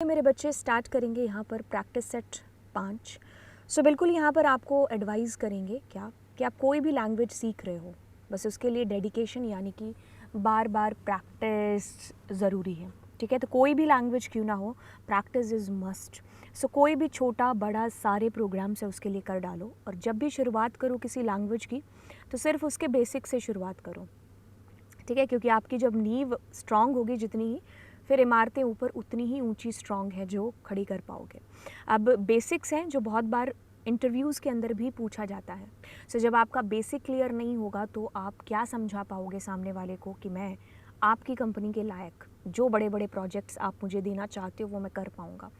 मेरे बच्चे स्टार्ट करेंगे यहाँ पर प्रैक्टिस सेट 5। सो बिल्कुल यहाँ पर आपको एडवाइस करेंगे क्या कि आप कोई भी लैंग्वेज सीख रहे हो, बस उसके लिए डेडिकेशन यानी कि बार बार प्रैक्टिस ज़रूरी है। ठीक है, तो कोई भी लैंग्वेज क्यों ना हो, प्रैक्टिस इज़ मस्ट। सो कोई भी छोटा बड़ा सारे प्रोग्राम्स है उसके लिए कर डालो, और जब भी शुरुआत करो किसी लैंग्वेज की तो सिर्फ उसके बेसिक से शुरुआत करो। ठीक है, क्योंकि आपकी जब नींव स्ट्रांग होगी जितनी ही, फिर इमारतें ऊपर उतनी ही ऊंची स्ट्रांग है जो खड़ी कर पाओगे। अब बेसिक्स हैं जो बहुत बार इंटरव्यूज़ के अंदर भी पूछा जाता है। सो जब आपका बेसिक क्लियर नहीं होगा तो आप क्या समझा पाओगे सामने वाले को कि मैं आपकी कंपनी के लायक जो बड़े बड़े प्रोजेक्ट्स आप मुझे देना चाहते हो वो मैं कर पाऊँगा।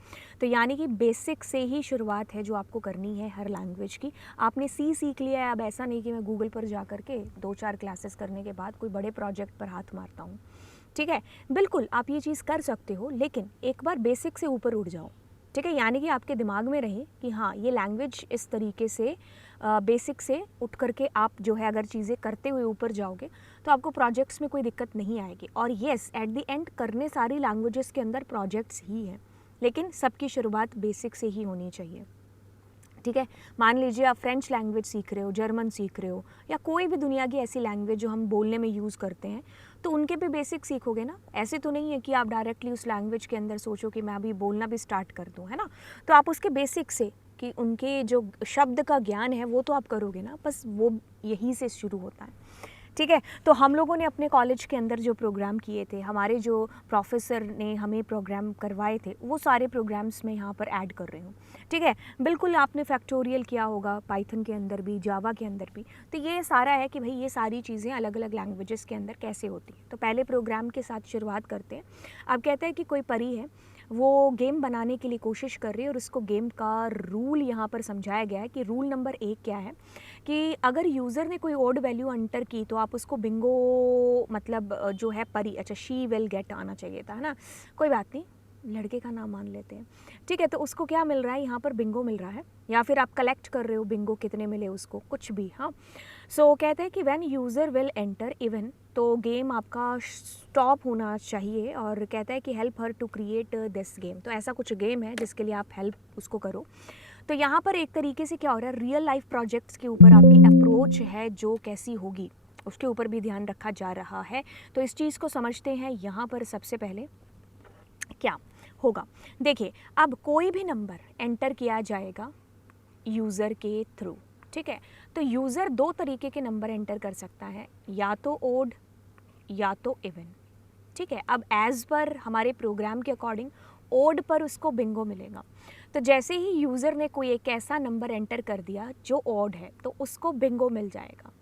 तो यानी कि बेसिक से ही शुरुआत है जो आपको करनी है हर लैंग्वेज की। आपने सी सीख लिया है, अब ऐसा नहीं कि मैं गूगल पर जा कर के 2-4 क्लासेस करने के बाद कोई बड़े प्रोजेक्ट पर हाथ मारता हूँ। ठीक है, बिल्कुल आप ये चीज़ कर सकते हो, लेकिन एक बार बेसिक से ऊपर उठ जाओ। ठीक है, यानी कि आपके दिमाग में रहे कि हाँ ये लैंग्वेज इस तरीके से बेसिक से उठ करके आप जो है अगर चीज़ें करते हुए ऊपर जाओगे तो आपको प्रोजेक्ट्स में कोई दिक्कत नहीं आएगी। और येस, एट द एंड करने सारी लैंग्वेजेस के अंदर प्रोजेक्ट्स ही हैं, लेकिन सबकी शुरुआत बेसिक से ही होनी चाहिए। ठीक है, मान लीजिए आप फ्रेंच लैंग्वेज सीख रहे हो, जर्मन सीख रहे हो, या कोई भी दुनिया की ऐसी लैंग्वेज जो हम बोलने में यूज़ करते हैं, तो उनके भी बेसिक सीखोगे ना। ऐसे तो नहीं है कि आप डायरेक्टली उस लैंग्वेज के अंदर सोचो कि मैं अभी बोलना भी स्टार्ट कर दूँ, है ना। तो आप उसके बेसिक से कि उनके जो शब्द का ज्ञान है वो तो आप करोगे ना, बस वो यहीं से शुरू होता है। ठीक है, तो हम लोगों ने अपने कॉलेज के अंदर जो प्रोग्राम किए थे, हमारे जो प्रोफेसर ने हमें प्रोग्राम करवाए थे, वो सारे प्रोग्राम्स मैं यहाँ पर ऐड कर रही हूँ। ठीक है, बिल्कुल आपने फैक्टोरियल किया होगा पाइथन के अंदर भी, जावा के अंदर भी। तो ये सारा है कि भाई ये सारी चीज़ें अलग अलग लैंग्वेजेस के अंदर कैसे होती हैं। तो पहले प्रोग्राम के साथ शुरुआत करते हैं। अब कहते हैं कि कोई परी है, वो गेम बनाने के लिए कोशिश कर रही है, और उसको गेम का रूल यहाँ पर समझाया गया है कि रूल नंबर 1 क्या है कि अगर यूज़र ने कोई ओड वैल्यू एंटर की तो आप उसको बिंगो, मतलब जो है परी, अच्छा शी विल गेट आना चाहिए था, है ना, कोई बात नहीं, लड़के का नाम मान लेते हैं। ठीक है, तो उसको क्या मिल रहा है यहाँ पर, बिंगो मिल रहा है, या फिर आप कलेक्ट कर रहे हो बिंगो, कितने मिले उसको, कुछ भी। हाँ, सो कहते हैं कि when user will enter even, तो गेम आपका स्टॉप होना चाहिए, और कहता है कि help her to create this game. तो ऐसा कुछ गेम है जिसके लिए आप हेल्प उसको करो। तो यहाँ पर एक तरीके से क्या हो रहा है, रियल लाइफ प्रोजेक्ट्स के ऊपर आपकी अप्रोच है जो कैसी होगी उसके ऊपर भी ध्यान रखा जा रहा है। तो इस चीज़ को समझते हैं। यहाँ पर सबसे पहले क्या होगा, देखिए, अब कोई भी नंबर एंटर किया जाएगा यूज़र के थ्रू। ठीक है, तो यूज़र 2 तरीके के नंबर एंटर कर सकता है, या तो ओड या तो इवन। ठीक है, अब एज़ पर हमारे प्रोग्राम के अकॉर्डिंग ओड पर उसको बिंगो मिलेगा। तो जैसे ही यूज़र ने कोई एक ऐसा नंबर एंटर कर दिया जो ओड है, तो उसको बिंगो मिल जाएगा।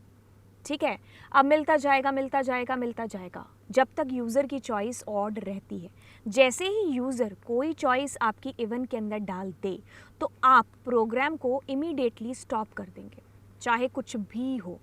ठीक है, अब मिलता जाएगा मिलता जाएगा मिलता जाएगा जब तक यूज़र की चॉइस ऑड रहती है। जैसे ही यूज़र कोई चॉइस आपकी इवन के अंदर डाल दे तो आप प्रोग्राम को इमीडिएटली स्टॉप कर देंगे, चाहे कुछ भी हो।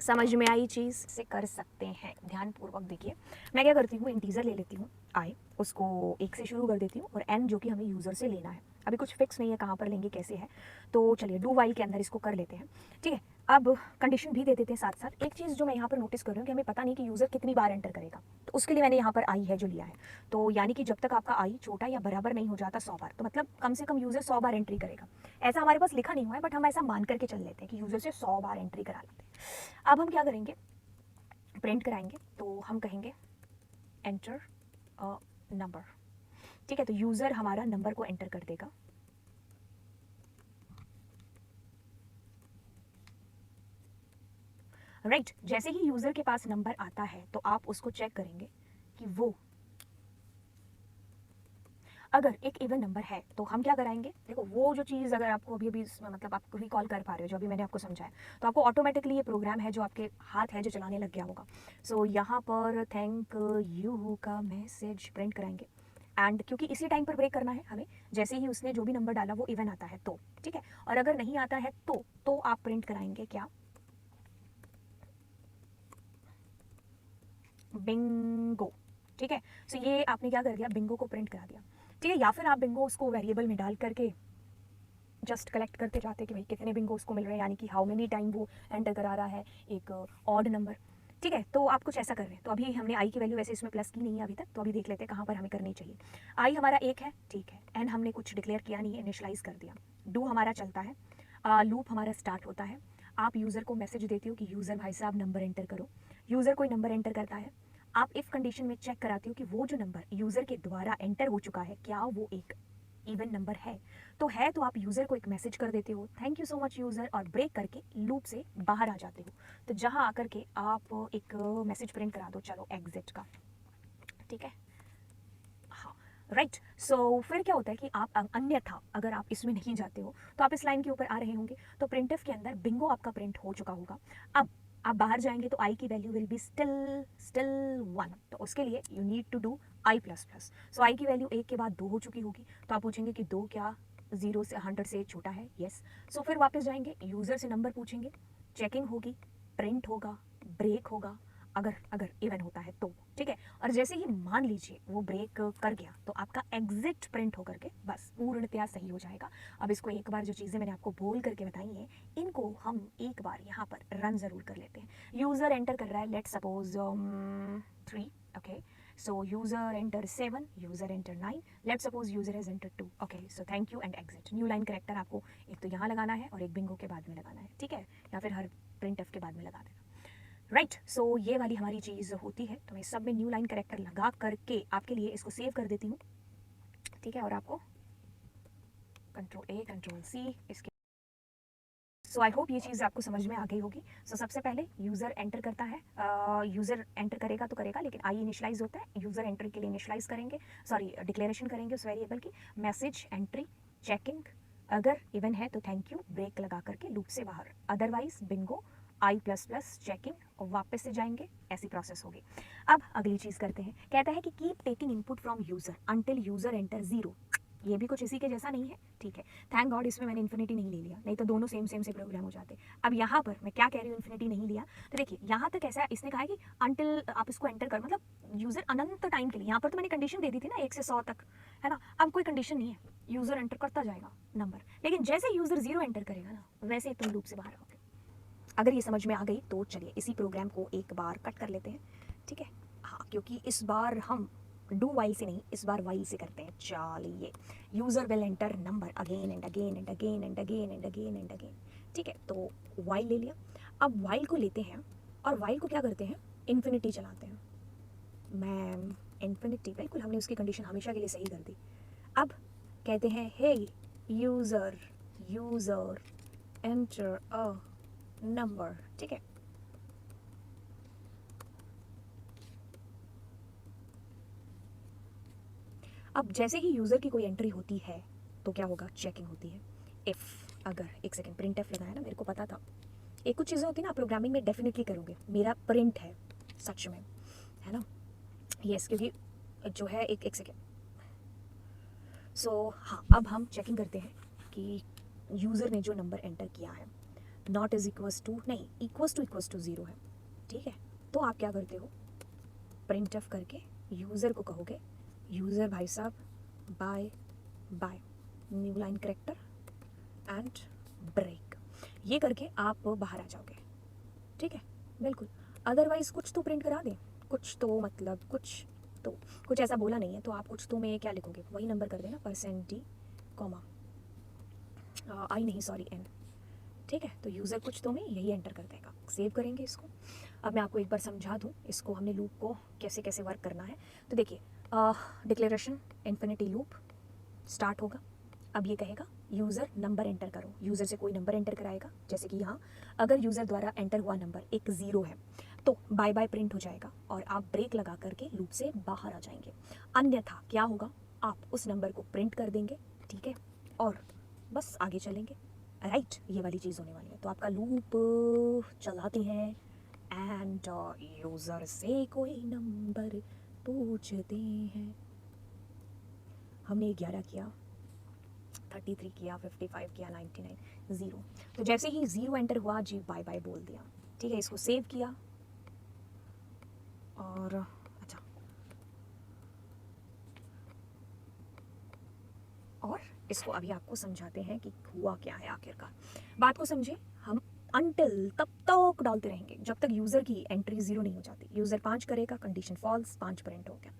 समझ में आई चीज़? से कर सकते हैं, ध्यानपूर्वक देखिए। मैं क्या करती हूँ, इंटीजर ले लेती हूँ, आई उसको 1 से शुरू कर देती हूँ, और एन जो कि हमें यूज़र से लेना है। अभी कुछ फिक्स नहीं है कहाँ पर लेंगे कैसे है, तो चलिए डू वाइल के अंदर इसको कर लेते हैं। ठीक है, अब कंडीशन भी दे देते हैं साथ साथ। एक चीज़ जो मैं यहाँ पर नोटिस कर रही हूँ कि हमें पता नहीं कि यूज़र कितनी बार एंटर करेगा, तो उसके लिए मैंने यहाँ पर आई है जो लिया है। तो यानी कि जब तक आपका आई छोटा या बराबर नहीं हो जाता 100 बार, तो मतलब कम से कम यूज़र 100 बार एंट्री करेगा। ऐसा हमारे पास लिखा नहीं हुआ है, बट हम ऐसा मान करके चल लेते हैं कि यूज़र से 100 बार एंट्री करा लेते हैं। अब हम क्या करेंगे, प्रिंट कराएंगे, तो हम कहेंगे एंटर अ नंबर। ठीक है, तो यूज़र हमारा नंबर को एंटर कर देगा। राइट, जैसे ही यूज़र के पास नंबर आता है तो आप उसको चेक करेंगे कि वो अगर एक इवन नंबर है तो हम क्या कराएंगे, देखो वो जो चीज़ अगर आपको अभी अभी मतलब आप रिकॉल कर पा रहे हो जो अभी मैंने आपको समझाया, तो आपको ऑटोमेटिकली ये प्रोग्राम है जो आपके हाथ है जो चलाने लग गया होगा। सो यहाँ पर थैंक यू का मैसेज प्रिंट कराएंगे, एंड क्योंकि इसी टाइम पर ब्रेक करना है हमें, जैसे ही उसने जो भी नंबर डाला वो इवन आता है तो। ठीक है, और अगर नहीं आता है तो आप प्रिंट कराएंगे क्या, बिंगो। ठीक है, सो ये आपने क्या कर दिया, बिंगो को प्रिंट करा दिया। ठीक है, या फिर आप बिंगो उसको वेरिएबल में डाल करके जस्ट कलेक्ट करते जाते कि भाई कितने बिंगो उसको मिल रहे हैं, यानी कि हाउ मेनी टाइम वो एंटर करा रहा है एक ऑड नंबर। ठीक है, तो आप कुछ ऐसा कर रहे हैं, तो अभी हमने आई की वैल्यू वैसे इसमें प्लस की नहीं है अभी तक, तो अभी देख लेते हैं कहाँ पर हमें करनी चाहिए। आई हमारा 1 है, ठीक है, एन हमने कुछ डिक्लेयर किया नहीं है, इनिशलाइज कर दिया। डू हमारा चलता है, लूप हमारा स्टार्ट होता है। आप यूज़र को मैसेज देते हो कि यूज़र भाई साहब नंबर एंटर करो। यूज़र कोई नंबर एंटर करता है, आप इफ़ कंडीशन में चेक कराते हो कि वो जो नंबर यूज़र के द्वारा एंटर हो चुका है, क्या वो एक इवन नंबर है। तो है तो आप यूज़र को एक मैसेज कर देते हो, thank you so much user, और ब्रेक करके लूप से बाहर आ जाते हो। तो जहाँ आकर के आप एक मैसेज प्रिंट करा दो, चलो एग्जिट का, ठीक है, हाँ, राइट। सो फिर क्या होता है कि आप अन्यथा अगर आप इसमें नहीं जाते हो तो आप इस लाइन के ऊपर आ रहे होंगे, तो प्रिंटफ के अंदर बिंगो आपका प्रिंट हो चुका होगा। अब आप बाहर जाएंगे तो आई की वैल्यू विल बी स्टिल 1, तो उसके लिए you need to do i plus plus. So i की वैल्यू 1 के बाद 2 हो चुकी होगी, तो आप पूछेंगे कि 2 क्या 0 से 100 से छोटा है, यस। सो फिर वापस जाएंगे, यूज़र से नंबर पूछेंगे, चेकिंग होगी, प्रिंट होगा, ब्रेक होगा, अगर अगर इवन होता है तो, ठीक है। और जैसे ही मान लीजिए वो ब्रेक कर गया तो आपका एग्जिट प्रिंट होकर के बस पूर्णतया सही हो जाएगा। अब इसको एक बार जो चीज़ें मैंने आपको बोल करके बताई हैं, इनको हम एक बार यहाँ पर रन ज़रूर कर लेते हैं। यूज़र एंटर कर रहा है, let suppose 3, okay, so user enter 7, user enter 9, let suppose user has enter 2, okay, so thank you and exit. New line character आपको एक तो यहाँ लगाना है और एक बिंगो के बाद में लगाना है, ठीक है, या फिर हर प्रिंट एफ के बाद में लगा देना, राइट। सो ये वाली हमारी चीज़ होती है। तो मैं सब में न्यू लाइन करेक्टर लगा करके आपके लिए इसको सेव कर देती हूँ, ठीक है, और आपको कंट्रोल ए कंट्रोल सी इसके। सो आई होप ये चीज़ आपको समझ में आ गई होगी। सो सबसे पहले यूज़र एंटर करता है, यूज़र एंटर करेगा तो करेगा, लेकिन आई इनिशलाइज होता है, यूज़र एंटर के लिए इनिशलाइज करेंगे, सॉरी डिक्लेरेशन करेंगे उस वेरिएबल की, मैसेज एंट्री चेकिंग, अगर इवन है तो थैंक यू, ब्रेक लगा करके लूप से बाहर, अदरवाइज बिंगो आई प्लस प्लस चेकिंग, और वापस से जाएंगे, ऐसी प्रोसेस होगी। अब अगली चीज़ करते हैं, कहता है कि keep taking input from user until user enter 0। ये भी कुछ इसी के जैसा नहीं है, ठीक है। थैंक गॉड इसमें मैंने इन्फिनिटी नहीं ले लिया, नहीं तो दोनों सेम सेम से प्रोग्राम हो जाते। अब यहाँ पर मैं क्या कह रही हूँ, इन्फिनिटी नहीं लिया, तो देखिए यहाँ तक ऐसा इसने कहा है कि अंटिल आप इसको एंटर कर, मतलब यूज़र अनंत टाइम के लिए। यहाँ पर तो मैंने कंडीशन दे दी थी ना 1 से 100 तक, है ना। अब कोई कंडीशन नहीं है, यूज़र एंटर करता जाएगा नंबर, लेकिन जैसे यूज़र 0 एंटर करेगा ना, वैसे तुम लूप से बाहर आओगे। अगर ये समझ में आ गई तो चलिए इसी प्रोग्राम को एक बार कट कर लेते हैं, ठीक है, हाँ, क्योंकि इस बार हम डू वाइल से नहीं, इस बार वाइल से करते हैं। चलिए, user will enter number again and again and again and again and again and again, ठीक है, तो वाइल ले लिया। अब वाइल को लेते हैं और वाइल को क्या करते हैं, इन्फिनिटी चलाते हैं। मैम इन्फिनिटी, बिल्कुल हमने उसकी कंडीशन हमेशा के लिए सही कर दी। अब कहते हैं hey user user enter a number, ठीक है। अब जैसे ही यूज़र की कोई एंट्री होती है तो क्या होगा, चेकिंग होती है। इफ़, अगर, एक सेकेंड, प्रिंट एफ लगाया ना, मेरे को पता था। एक कुछ चीज़ें होती है ना, प्रोग्रामिंग में डेफिनेटली करोगे, मेरा प्रिंट है सच में, है ना, यस, क्योंकि जो है एक सेकेंड। सो हाँ, अब हम चेकिंग करते हैं कि यूज़र ने जो नंबर एंटर किया है नॉट इज इक्वस टू, नहीं, इक्वस टू 0 है, ठीक है। तो आप क्या करते हो, प्रिंट एफ करके यूज़र को कहोगे यूज़र भाई साहब bye bye, new line character and break, ये करके आप बाहर आ जाओगे, ठीक है, बिल्कुल। अदरवाइज़ कुछ तो प्रिंट करा दें, कुछ तो मतलब कुछ ऐसा बोला नहीं है, तो आप कुछ तो में क्या लिखोगे, वही नंबर कर देना, %d, कॉमा आई नहीं, सॉरी एन, ठीक है। तो यूज़र कुछ तो में यही एंटर कर देगा, सेव करेंगे इसको। अब मैं आपको एक बार समझा दूँ इसको, हमने लूप को कैसे कैसे वर्क करना है। तो देखिए, डिक्लेरेशन इन्फिनिटी लूप स्टार्ट होगा। अब ये कहेगा यूज़र नंबर एंटर करो, यूज़र से कोई नंबर एंटर कराएगा, जैसे कि यहाँ अगर यूज़र द्वारा एंटर हुआ नंबर एक 0 है तो बाय बाय प्रिंट हो जाएगा और आप ब्रेक लगा करके लूप से बाहर आ जाएंगे। अन्यथा क्या होगा, आप उस नंबर को प्रिंट कर देंगे, ठीक है, और बस आगे चलेंगे, राइट। ये वाली चीज़ होने वाली है। तो आपका लूप चलाते हैं एंड यूज़र से कोई नंबर पूछते हैं। हमने 11 किया, 33 किया, 55 किया, 99, 0। तो जैसे ही 0 एंटर हुआ जी बाय बाय बोल दिया, ठीक है। इसको सेव किया और अच्छा, और इसको अभी आपको समझाते हैं कि हुआ क्या है आखिरकार। बात को समझे, हम अनटिल तब तक डालते रहेंगे जब तक यूज़र की एंट्री 0 नहीं हो जाती। यूज़र 5 करेगा, कंडीशन फॉल्स, 5 प्रिंट हो गया।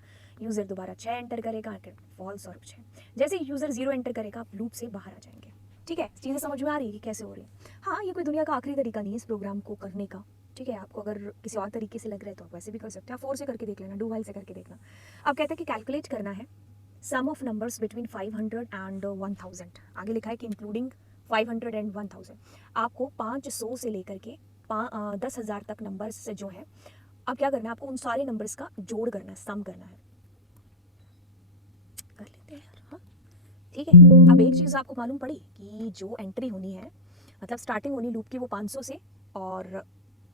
यूज़र दोबारा 6 एंटर करेगा, फॉल्स और 6। जैसे ही यूज़र 0 एंटर करेगा आप लूप से बाहर आ जाएंगे। ठीक है, चीज़ें समझ में आ रही है कि कैसे हो रही है। हाँ, ये कोई दुनिया का आखिरी तरीका नहीं है इस प्रोग्राम को करने का। ठीक है, आपको अगर किसी और तरीके से लग रहा है तो आप वैसे भी कर सकते हैं। आप 4 से करके देख लेना, डू वाइल से करके देखना। अब कहते हैं कि कैलकुलेट करना है सम ऑफ नंबर्स बिटवीन 500 एंड 1000। आगे लिखा है कि इंक्लूडिंग 500 एंड 1000। आपको 500 से लेकर के 10,000 तक नंबर्स से जो है, अब क्या करना है, आपको उन सारे नंबर्स का जोड़ करना है, सम करना है। कर लेते हैं यार, हाँ ठीक है। अब एक चीज़ आपको मालूम पड़ी कि जो एंट्री होनी है, मतलब स्टार्टिंग होनी लूप की, वो 500 से और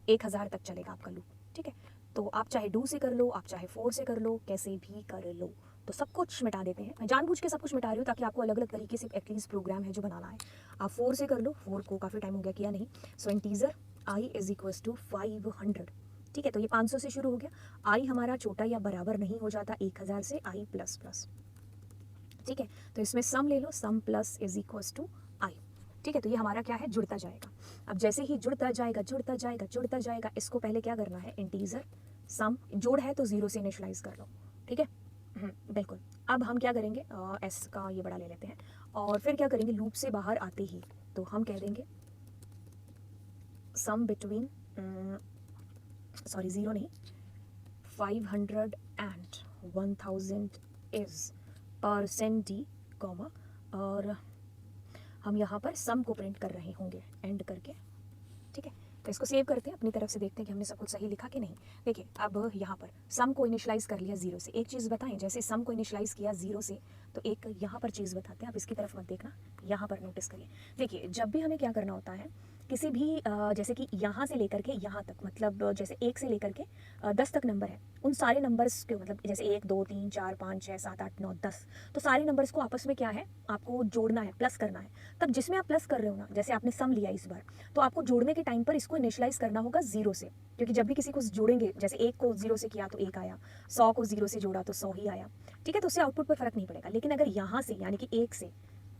1000 तक चलेगा आपका लूप। ठीक है, तो आप चाहे डू से कर लो, आप चाहे 4 से कर लो, कैसे भी कर लो। तो सब कुछ मिटा देते हैं। मैं जानबूझ के सब कुछ मिटा रही हूँ ताकि आपको अलग अलग तरीके से एटलीस्ट प्रोग्राम है जो बनाना है। आप 4 से कर लो, 4 को काफ़ी टाइम हो गया किया नहीं। So integer i is equals to 500। ठीक है, तो ये 500 से शुरू हो गया। आई हमारा छोटा या बराबर नहीं हो जाता 1000 से, आई प्लस प्लस। ठीक है, तो इसमें सम ले लो, सम प्लस इज इक्वल्स टू आई। ठीक है, तो ये हमारा क्या है, जुड़ता जाएगा। अब जैसे ही जुड़ता जाएगा जुड़ता जाएगा जुड़ता जाएगा, इसको पहले क्या करना है, इंटीजर सम, जोड़ है तो 0 से इनिशियलाइज कर लो। ठीक है, बिल्कुल। अब हम क्या करेंगे, एस का ये बड़ा ले लेते हैं, और फिर क्या करेंगे, लूप से बाहर आते ही तो हम कह देंगे सम बिटवीन, सॉरी 0 नहीं, 500 and 1000 is percent D comma, और हम यहाँ पर सम को प्रिंट कर रहे होंगे एंड करके। ठीक है, तो इसको सेव करते हैं, अपनी तरफ से देखते हैं कि हमने सब कुछ सही लिखा कि नहीं। देखिए, अब यहाँ पर सम को इनिशलाइज कर लिया 0 से। एक चीज़ बताएं, जैसे सम को इनिशलाइज किया 0 से, तो एक यहाँ पर चीज़ बताते हैं, आप इसकी तरफ मत देखना, यहाँ पर नोटिस करिए। देखिए, जब भी हमें क्या करना होता है, किसी भी जैसे कि यहाँ से लेकर के यहाँ तक, मतलब जैसे 1 से लेकर के 10 तक नंबर है, उन सारे नंबर्स के, मतलब जैसे 1 2 3 4 5 6 7 8 9 10, तो सारे नंबर्स को आपस में क्या है, आपको जोड़ना है, प्लस करना है। तब जिसमें आप प्लस कर रहे हो ना, जैसे आपने सम लिया इस बार, तो आपको जोड़ने के टाइम पर इसको इनिशियलाइज करना होगा 0 से, क्योंकि जब भी किसी को जोड़ेंगे, जैसे 1 को 0 से किया तो 1 आया, 100 को 0 से जोड़ा तो 100 ही आया। ठीक है, तो उससे आउटपुट पर फर्क नहीं पड़ेगा। लेकिन अगर यहाँ से, यानी कि 1 से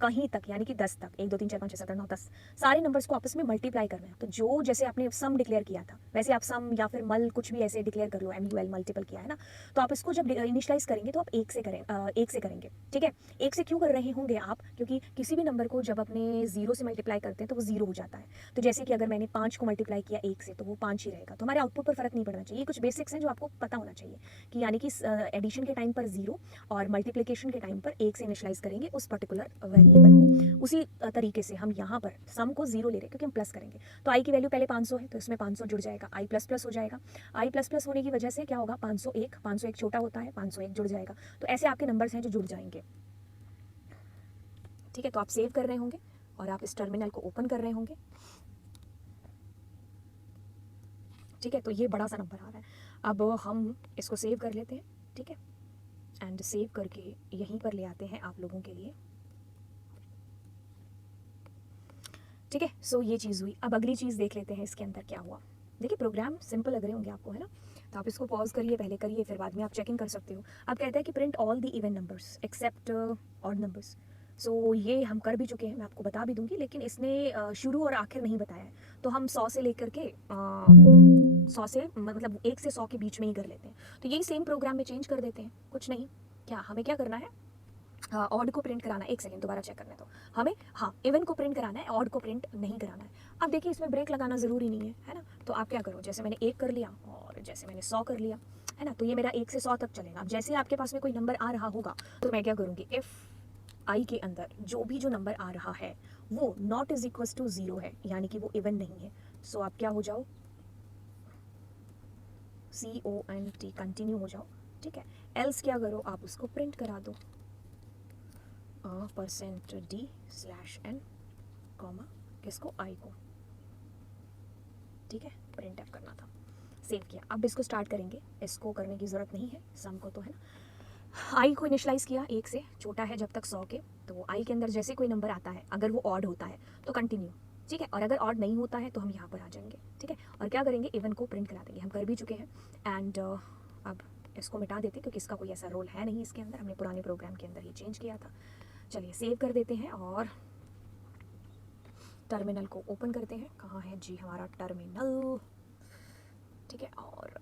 कहीं तक, यानी कि 10 तक, 1 2 3 4 5 6 7 8 9 10, सारे नंबर्स को आपस में मल्टीप्लाई करना है। तो जो जैसे आपने सम डिक्लेयर किया था, वैसे आप सम या फिर मल कुछ भी ऐसे डिक्लेयर कर लो, MUL मल्टीपल किया है ना, तो आप इसको जब इनिशियलाइज करेंगे तो आप 1 से करें, 1 से करेंगे। ठीक है, 1 से क्यों कर रहे होंगे आप, क्योंकि किसी भी नंबर को जब अपने 0 से मल्टीप्लाई करते हैं तो वो 0 हो जाता है। तो जैसे कि अगर मैंने 5 को मल्टीप्लाई किया 1 से, तो वो 5 ही रहेगा। तो हमारे आउटपुट पर फर्क नहीं पड़ना चाहिए। ये कुछ बेसिक्स हैं जो आपको पता होना चाहिए, कि यानी कि एडिशन के टाइम पर 0 और मल्टीप्लिकेशन के टाइम पर 1 से इनिशियलाइज करेंगे उस पर्टिकुलर वेरिएबल को। उसी तरीके से हम यहाँ पर सम को 0 ले रहे हैं क्योंकि हम प्लस करेंगे। तो आई की वैल्यू पहले 500 है, तो इसमें 500 जुड़ जाएगा, आई प्लस प्लस हो जाएगा। आई प्लस प्लस होने की वजह से क्या होगा, 501 छोटा होता है, 501 जुड़ जाएगा। तो ऐसे आपके नंबर्स हैं जो जुड़ जाएंगे। ठीक है, तो आप सेव कर रहे होंगे और आप इस टर्मिनल को ओपन कर रहे होंगे। ठीक है, तो ये बड़ा सा नंबर आ रहा है। अब हम इसको सेव कर लेते हैं। ठीक है, एंड सेव करके यहीं पर ले आते हैं आप लोगों के लिए। ठीक है, सो ये चीज़ हुई। अब अगली चीज़ देख लेते हैं इसके अंदर क्या हुआ। देखिए, प्रोग्राम सिंपल लग रहे होंगे आपको, है ना, तो आप इसको पॉज करिए, पहले करिए, फिर बाद में आप चेकिंग कर सकते हो। अब कहता है कि print all the even numbers except odd numbers. So ये हम कर भी चुके हैं, मैं आपको बता भी दूंगी, लेकिन इसने शुरू और आखिर नहीं बताया है। तो हम 100 से लेकर के 100 से, मतलब 1 से 100 के बीच में ही कर लेते हैं। तो यही सेम प्रोग्राम में चेंज कर देते हैं, कुछ नहीं। क्या हमें क्या करना है, ऑड को प्रिंट कराना है। एक सेकंड, दोबारा चेक करने दो हमें। हाँ, इवन को प्रिंट कराना है, ऑड को प्रिंट नहीं कराना है। अब देखिए, इसमें ब्रेक लगाना ज़रूरी नहीं है ना। तो आप क्या करो, जैसे मैंने 1 कर लिया और जैसे मैंने 100 कर लिया, है ना, तो ये मेरा 1 से 100 तक चलेगा। अब जैसे आपके पास में कोई नंबर आ रहा होगा, तो मैं क्या करूँगी, इफ़ आई के अंदर जो नंबर आ रहा है वो नॉट इज इक्वल्स टू 0 है, यानी कि वो इवन नहीं है। सो आप क्या हो जाओ, CONT, कंटिन्यू हो जाओ। ठीक है, एल्स क्या करो, आप उसको प्रिंट करा दो, %d/n, कॉमा किसको, आई को। ठीक है, प्रिंट एफ करना था, सेव किया। अब इसको स्टार्ट करेंगे, इसको करने की ज़रूरत नहीं है, सम को तो है ना। आई को इनिशलाइज किया 1 से, छोटा है जब तक 100 के। तो आई के अंदर जैसे कोई नंबर आता है, अगर वो ऑड होता है तो कंटिन्यू। ठीक है, और अगर ऑड नहीं होता है तो हम यहाँ पर आ जाएंगे। ठीक है, और क्या करेंगे, इवन को प्रिंट करा देंगे। हम कर भी चुके हैं। एंड अब इसको मिटा देते हैं क्योंकि इसका कोई ऐसा रोल है नहीं इसके अंदर, हमने पुराने प्रोग्राम के अंदर ही चेंज किया था। चलिए सेव कर देते हैं और टर्मिनल को ओपन करते हैं। कहाँ है जी हमारा टर्मिनल, ठीक है। और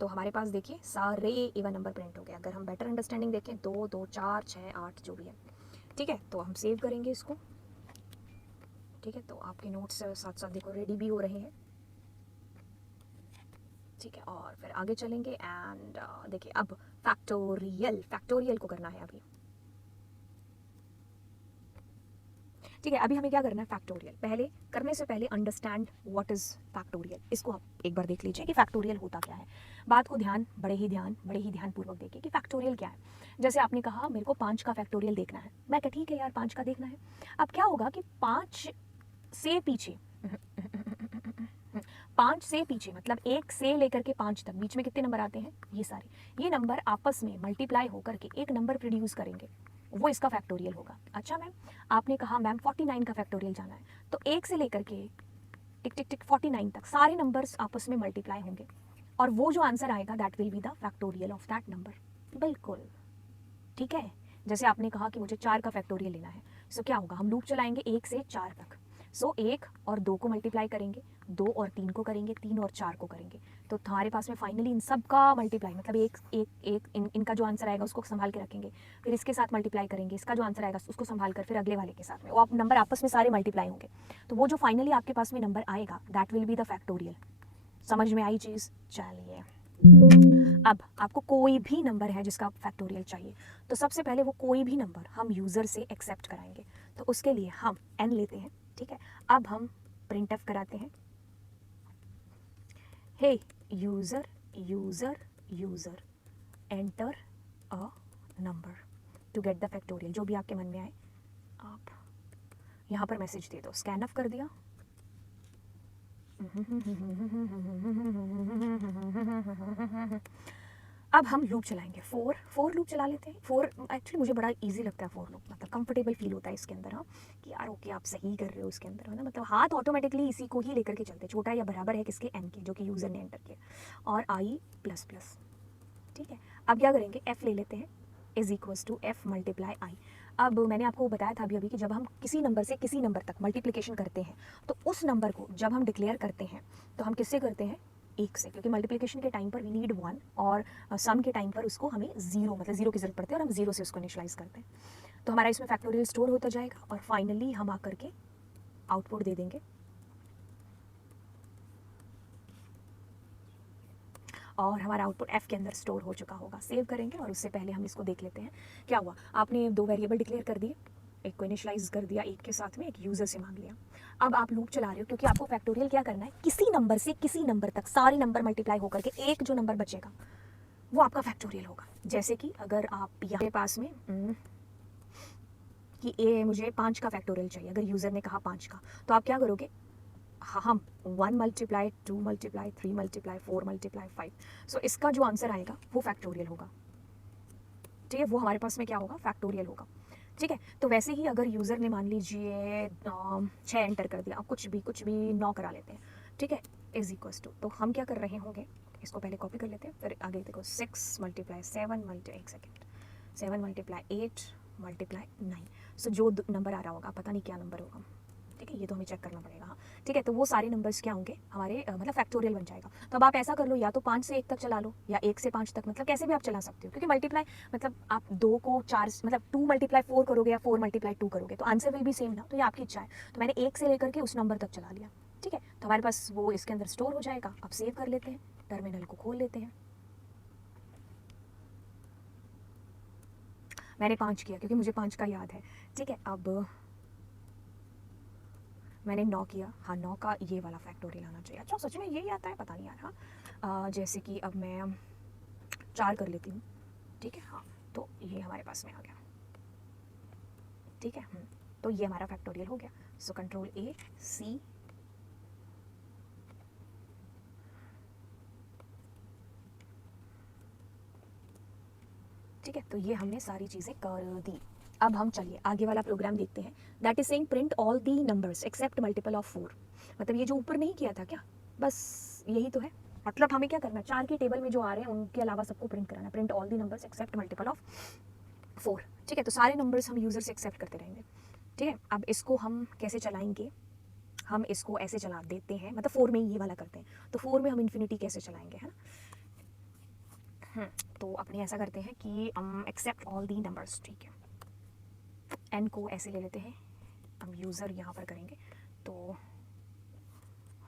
तो हमारे पास देखिए सारे इवन नंबर प्रिंट हो गए। अगर हम बेटर अंडरस्टैंडिंग देखें 2 2 4 6 8 जो भी है, ठीक है। तो हम सेव करेंगे इसको, ठीक है। तो आपके नोट्स साथ साथ देखो रेडी भी हो रहे हैं, ठीक है। और फिर आगे चलेंगे एंड देखिए अब फैक्टोरियल को करना है अभी, ठीक है। अभी हमें क्या करना है, फैक्टोरियल। पहले करने से पहले अंडरस्टैंड व्हाट इज फैक्टोरियल, इसको आप एक बार देख लीजिए कि फैक्टोरियल होता क्या है। बात को बड़े ही ध्यानपूर्वक देखिए कि फैक्टोरियल क्या है। जैसे आपने कहा मेरे को 5 का फैक्टोरियल देखना है, मैं कहा ठीक है यार 5 का देखना है। अब क्या होगा कि 5 से पीछे 5 से पीछे मतलब 1 से लेकर के 5 तक बीच में कितने नंबर आते हैं, ये सारे, ये नंबर आपस में मल्टीप्लाई होकर के एक नंबर प्रोड्यूस करेंगे, वो इसका फैक्टोरियल होगा। अच्छा मैम, आपने कहा मैम 49 का फैक्टोरियल जाना है, तो 1 से लेकर के टिक टिक टिक 49 तक सारे नंबर्स आपस में मल्टीप्लाई होंगे और वो जो आंसर आएगा that will be the factorial of that number. बिल्कुल ठीक है। जैसे आपने कहा कि मुझे 4 का फैक्टोरियल लेना है, सो क्या होगा, हम लूप चलाएंगे 1 से 4 तक। सो 1 और 2 को मल्टीप्लाई करेंगे, 2 और 3 को करेंगे, 3 और 4 को करेंगे, तो तुम्हारे पास में फाइनली इन सब का मल्टीप्लाई मतलब इनका जो आंसर आएगा उसको संभाल के रखेंगे, फिर इसके साथ मल्टीप्लाई करेंगे, इसका जो आंसर आएगा उसको संभाल कर फिर अगले वाले के साथ में, वो नंबर आपस में सारे मल्टीप्लाई होंगे, तो वो जो फाइनली आपके पास में नंबर आएगा that will be the factorial. समझ में आई चीज़? चलिए अब आपको कोई भी नंबर है जिसका फैक्टोरियल चाहिए, तो सबसे पहले वो कोई भी नंबर हम यूज़र से एक्सेप्ट कराएंगे, तो उसके लिए हम n लेते हैं, ठीक है। अब हम प्रिंट एफ कराते हैं, hey user user user enter a number to get the factorial. जो भी आपके मन में आए आप यहाँ पर मैसेज दे दो, स्कैन ऑफ कर दिया, अब हम लूप चलाएंगे, फोर लूप चला लेते हैं। फोर एक्चुअली मुझे बड़ा इजी लगता है फोर लूप, मतलब कंफर्टेबल फील होता है इसके अंदर, हाँ कि यार ओके आप सही कर रहे हो इसके अंदर, है ना, मतलब हाथ ऑटोमेटिकली इसी को ही लेकर के चलते, छोटा या बराबर है किसके, एन के, जो कि यूज़र ने एंटर किया, और आई प्लस प्लस, ठीक है। अब क्या करेंगे, एफ ले लेते हैं, is equals to f multiply i. अब मैंने आपको बताया था अभी कि जब हम किसी नंबर से किसी नंबर तक मल्टीप्लिकेशन करते हैं तो उस नंबर को जब हम डिक्लेयर करते हैं तो हम किससे करते हैं, 1 से, क्योंकि मल्टीप्लिकेशन के टाइम पर वी नीड 1 और सम के टाइम पर उसको हमें 0 मतलब 0 की जरूरत पड़ती है और हम 0 से उसको इनिशियलाइज करते हैं। तो हमारा इसमें फैक्टोरियल स्टोर होता जाएगा और फाइनली हम आकर के आउटपुट दे देंगे, और हमारा आउटपुट एफ के अंदर स्टोर हो चुका होगा। सेव करेंगे और उससे पहले हम इसको देख लेते हैं क्या हुआ। आपने 2 वेरिएबल डिक्लेयर कर दिए, एक को इनिशियलाइज कर दिया, एक के साथ में एक यूज़र से मांग लिया। अब आप लूप चला रहे हो क्योंकि आपको फैक्टोरियल क्या करना है, किसी नंबर से किसी नंबर तक सारे नंबर मल्टीप्लाई होकर के एक जो नंबर बचेगा वो आपका फैक्टोरियल होगा। जैसे कि अगर आप यहाँ पास में कि मुझे 5 का फैक्टोरियल चाहिए, अगर यूज़र ने कहा 5 का, तो आप क्या करोगे, हम 1 मल्टीप्लाई 2 मल्टीप्लाई 3 मल्टीप्लाई 4 मल्टीप्लाई 5, सो इसका जो आंसर आएगा वो फैक्टोरियल होगा, ठीक है। वो हमारे पास में क्या होगा, फैक्टोरियल होगा, ठीक है। तो वैसे ही अगर यूज़र ने मान लीजिए 6 एंटर कर दिया, अब कुछ भी 9 करा लेते हैं, ठीक है, इज इक्वल्स टू, तो हम क्या कर रहे होंगे, इसको पहले कॉपी कर लेते हैं, फिर आगे देखो 6 multiply 7 multiply 1 second 7 multiply 8 multiply 9, सो जो नंबर आ रहा होगा पता नहीं क्या नंबर होगा, ठीक है, ये तो हमें चेक करना पड़ेगा, हाँ ठीक है। तो वो सारे नंबर्स क्या होंगे हमारे मतलब फैक्टोरियल बन जाएगा। तो अब आप ऐसा कर लो, या तो 5 से 1 तक चला लो या 1 से 5 तक, मतलब कैसे भी आप चला सकते हो, क्योंकि मल्टीप्लाई मतलब आप 2 को 4 मतलब 2 मल्टीप्लाई 4 करोगे या 4 मल्टीप्लाई 2 करोगे तो आंसर विल भी सेम ना, तो ये आपकी इच्छा है। तो मैंने 1 से लेकर के उस नंबर तक चला लिया, ठीक है। तो हमारे पास वो इसके अंदर स्टोर हो जाएगा। अब सेव कर लेते हैं, टर्मिनल को खोल लेते हैं। मैंने 5 किया क्योंकि मुझे 5 का याद है, ठीक है। अब मैंने 9 किया, हाँ 9 का ये वाला फैक्टोरियल आना चाहिए। अच्छा सच में यही आता है, पता नहीं यार, हाँ जैसे कि अब मैं 4 कर लेती हूँ, ठीक है, हाँ तो ये हमारे पास में आ गया, ठीक है। तो ये हमारा फैक्टोरियल हो गया। सो कंट्रोल ए सी, ठीक है। तो ये हमने सारी चीज़ें कर दी। अब हम चलिए आगे वाला प्रोग्राम देखते हैं, that is saying print all the numbers accept multiple of 4। मतलब ये जो ऊपर नहीं किया था क्या, बस यही तो है। मतलब हमें क्या करना है, 4 की टेबल में जो आ रहे हैं उनके अलावा सबको प्रिंट कराना, print all the numbers accept multiple of 4, ठीक है। तो सारे नंबर्स हम यूज़र से एक्सेप्ट करते रहेंगे। ठीक है। अब इसको हम कैसे चलाएंगे, हम इसको ऐसे चला देते हैं, मतलब 4 में ही ये वाला करते हैं, तो 4 में हम इन्फिनिटी कैसे चलाएंगे, है ना। तो अपने ऐसा करते हैं कि हम एक्सेप्ट ऑल दी नंबर्स, ठीक है। एन को ऐसे ले लेते हैं, हम यूज़र यहाँ पर करेंगे, तो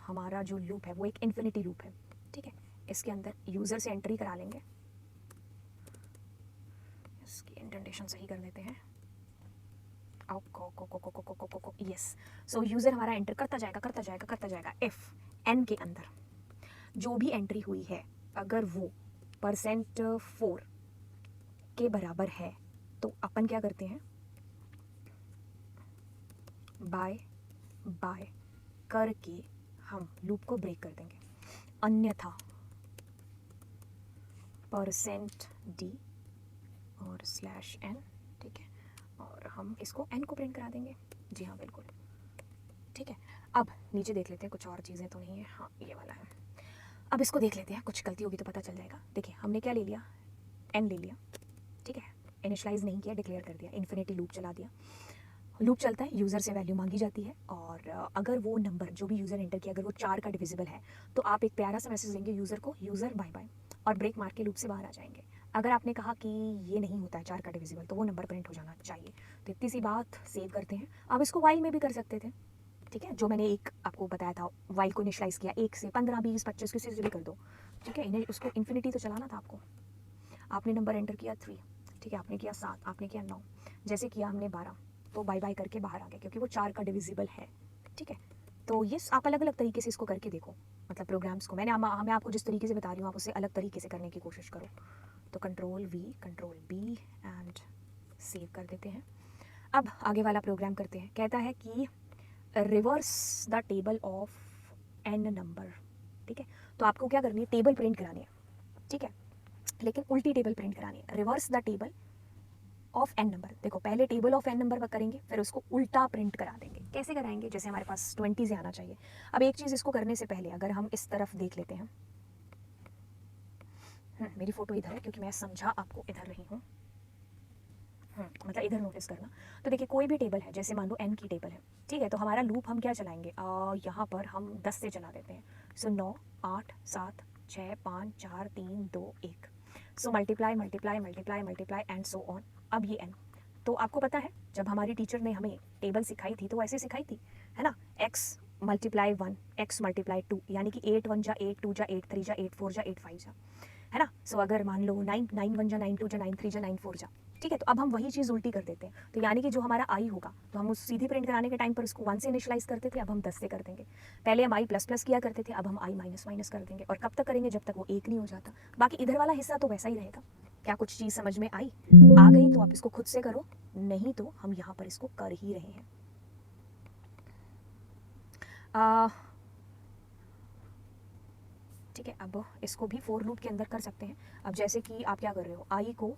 हमारा जो लूप है वो एक इन्फिनिटी लूप है, ठीक है। इसके अंदर यूज़र से एंट्री करा लेंगे, इसकी इंडेंटेशन सही कर लेते हैं। यस, सो यूज़र हमारा एंटर करता जाएगा एफ एन के अंदर जो भी एंट्री हुई है, अगर वो %4 के बराबर है तो अपन क्या करते हैं, बाय करके हम लूप को ब्रेक कर देंगे, अन्यथा %d और /n, ठीक है, और हम इसको n को प्रिंट करा देंगे। जी हाँ बिल्कुल, ठीक है। अब नीचे देख लेते हैं कुछ और चीज़ें तो नहीं है, हाँ ये वाला है। अब इसको देख लेते हैं, कुछ गलती होगी तो पता चल जाएगा। देखिए हमने क्या ले लिया, n ले लिया, ठीक है, इनिशलाइज नहीं किया, डिक्लेयर कर दिया, इन्फिनिटी लूप चला दिया। लूप चलता है, यूज़र से वैल्यू मांगी जाती है, और अगर वो नंबर जो भी यूज़र एंटर किया अगर वो 4 का डिविजिबल है तो आप एक प्यारा सा मैसेज देंगे यूज़र को, यूज़र बाय बाय, और ब्रेक मार के लूप से बाहर आ जाएंगे। अगर आपने कहा कि ये नहीं होता है 4 का डिविजिबल तो वो नंबर प्रिंट हो जाना चाहिए। तो इतनी सी बात, सेव करते हैं। आप इसको वाइल में भी कर सकते थे, ठीक है, जो मैंने एक आपको बताया था, वाइल को इनिशलाइज किया 1 से 15 20 25 किसी से भी कर दो, ठीक है। इन्हें उसको इन्फिनिटी तो चलाना था आपको। आपने नंबर एंटर किया 3, ठीक है, आपने किया 7, आपने किया 9, जैसे किया हमने 12, तो बाय बाय करके बाहर आ गए क्योंकि वो 4 का डिविजिबल है, ठीक है। तो ये आप अलग अलग तरीके से इसको करके देखो, मतलब प्रोग्राम्स को मैं आपको जिस तरीके से बता रही हूँ आप उसे अलग तरीके से करने की कोशिश करो। तो कंट्रोल-V कंट्रोल-B एंड सेव कर देते हैं। अब आगे वाला प्रोग्राम करते हैं। कहता है कि reverse the table of n number, ठीक है। तो आपको क्या करनी है, टेबल प्रिंट करानी है, ठीक है, लेकिन उल्टी टेबल प्रिंट करानी है। Reverse the table of n number, देखो पहले टेबल ऑफ n नंबर करेंगे, फिर उसको उल्टा प्रिंट करा देंगे। कैसे कराएंगे, जैसे हमारे पास 20 से आना चाहिए। अब एक चीज़ इसको करने से पहले अगर हम इस तरफ देख लेते हैं, मेरी फ़ोटो इधर है क्योंकि मैं समझा आपको इधर रही हूँ, मतलब इधर नोटिस करना। तो देखिए कोई भी टेबल है, जैसे मान लो n की टेबल है, ठीक है, तो हमारा लूप हम क्या चलाएंगे, यहाँ पर हम 10 से चला देते हैं। सो 9 8 7 6 5 4 3 2 1, so multiply multiply multiply multiply and so on. अब ये n, तो आपको पता है जब हमारी टीचर ने हमें टेबल सिखाई थी तो ऐसे सिखाई थी, है ना, x मल्टीप्लाई 1 x मल्टीप्लाई 2, यानी कि 8 1 जा 8 2 जा 8 3 जा 8 4 जा 8 5 जा, है ना। सो अगर मान लो 9 9 1 जा 9 2 जा 9 3 जा 9 4 जा, ठीक है। तो अब हम वही चीज़ उल्टी कर देते हैं, तो यानी कि जो हमारा आई होगा तो हम उस सीधी प्रिंट कराने के टाइम पर उसको 1 से इनिशलाइज करते थे, अब हम 10 से कर देंगे। पहले हम आई प्लस प्लस किया करते थे, अब हम आई माइनस माइनस कर देंगे, और कब तक करेंगे, जब तक वो 1 नहीं हो जाता। बाकी इधर वाला हिस्सा तो वैसा ही रहेगा। क्या कुछ चीज़ समझ में आई? आ गई तो आप इसको खुद से करो, नहीं तो हम यहाँ पर इसको कर ही रहे हैं। ठीक है, अब इसको भी फोर लूप के अंदर कर सकते हैं। अब जैसे कि आप क्या कर रहे हो, आई को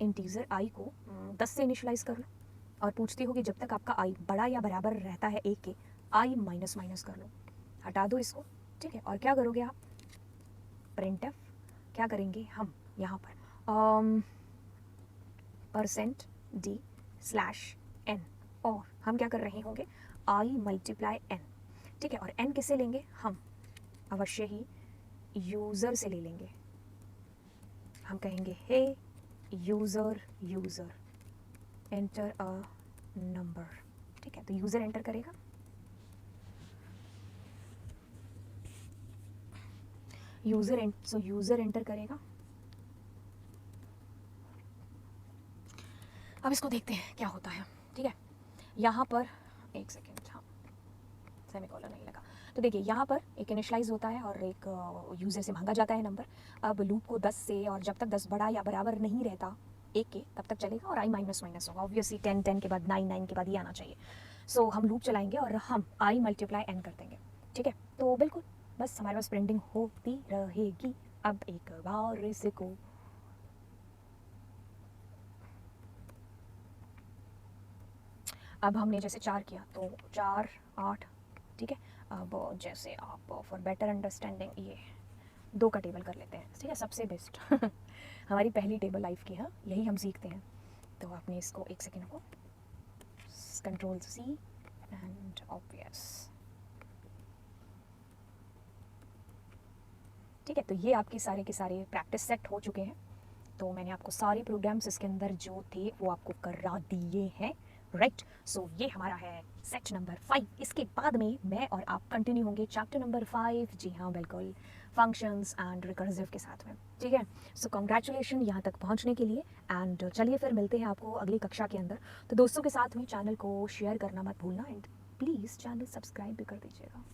इंटीजर आई को 10 से इनिशलाइज कर लो, और पूछती हो कि जब तक आपका आई बड़ा या बराबर रहता है 1 के, आई माइनस माइनस कर लो, हटा दो इसको, ठीक है। और क्या करोगे आप, प्रिंटफ क्या करेंगे हम यहाँ पर %d/n, और हम क्या कर रहे होंगे, आई मल्टीप्लाई n, ठीक है। और n किससे लेंगे, हम अवश्य ही यूज़र से ले लेंगे। हम कहेंगे हे यूज़र एंटर अ नंबर, ठीक है। तो यूज़र एंटर करेगा, यूज़र एंटर करेगा। अब इसको देखते हैं क्या होता है, ठीक है। यहाँ पर एक सेकेंड, हाँ सेमीकोलन नहीं लगा। तो देखिए यहाँ पर एक इनिशलाइज होता है और एक यूज़र से मांगा जाता है नंबर। अब लूप को 10 से, और जब तक 10 बड़ा या बराबर नहीं रहता 1 के तब तक चलेगा, और आई माइनस माइनस होगा। ऑब्वियसली 10 10 के बाद 9 9 के बाद ये आना चाहिए। सो हम लूप चलाएंगे और हम आई मल्टीप्लाई n कर देंगे, ठीक है। तो बिल्कुल बस हमारे पास प्रिंटिंग होती रहेगी। अब एक बार इसको अब हमने जैसे 4 किया तो 4 8, ठीक है। अब जैसे आप फॉर बेटर अंडरस्टैंडिंग ये 2 का टेबल कर लेते हैं, ठीक है, सबसे बेस्ट हमारी पहली टेबल लाइफ की, हाँ यही हम सीखते हैं। तो आपने इसको एक सेकेंड को कंट्रोल C एंड ऑब्वियस। ठीक है, तो ये आपके सारे के सारे प्रैक्टिस सेट हो चुके हैं। तो मैंने आपको सारे प्रोग्राम्स इसके अंदर जो थे वो आपको करा दिए हैं, राइट। सो ये हमारा है सेट नंबर 5। इसके बाद में मैं और आप कंटिन्यू होंगे चैप्टर नंबर 5। जी हाँ बिल्कुल, फंक्शंस एंड रिकर्सिव के साथ में। ठीक है, सो कॉन्ग्रेचुलेशन यहाँ तक पहुँचने के लिए। एंड चलिए फिर मिलते हैं आपको अगली कक्षा के अंदर। तो दोस्तों के साथ में चैनल को शेयर करना मत भूलना एंड प्लीज़ चैनल सब्सक्राइब भी कर दीजिएगा।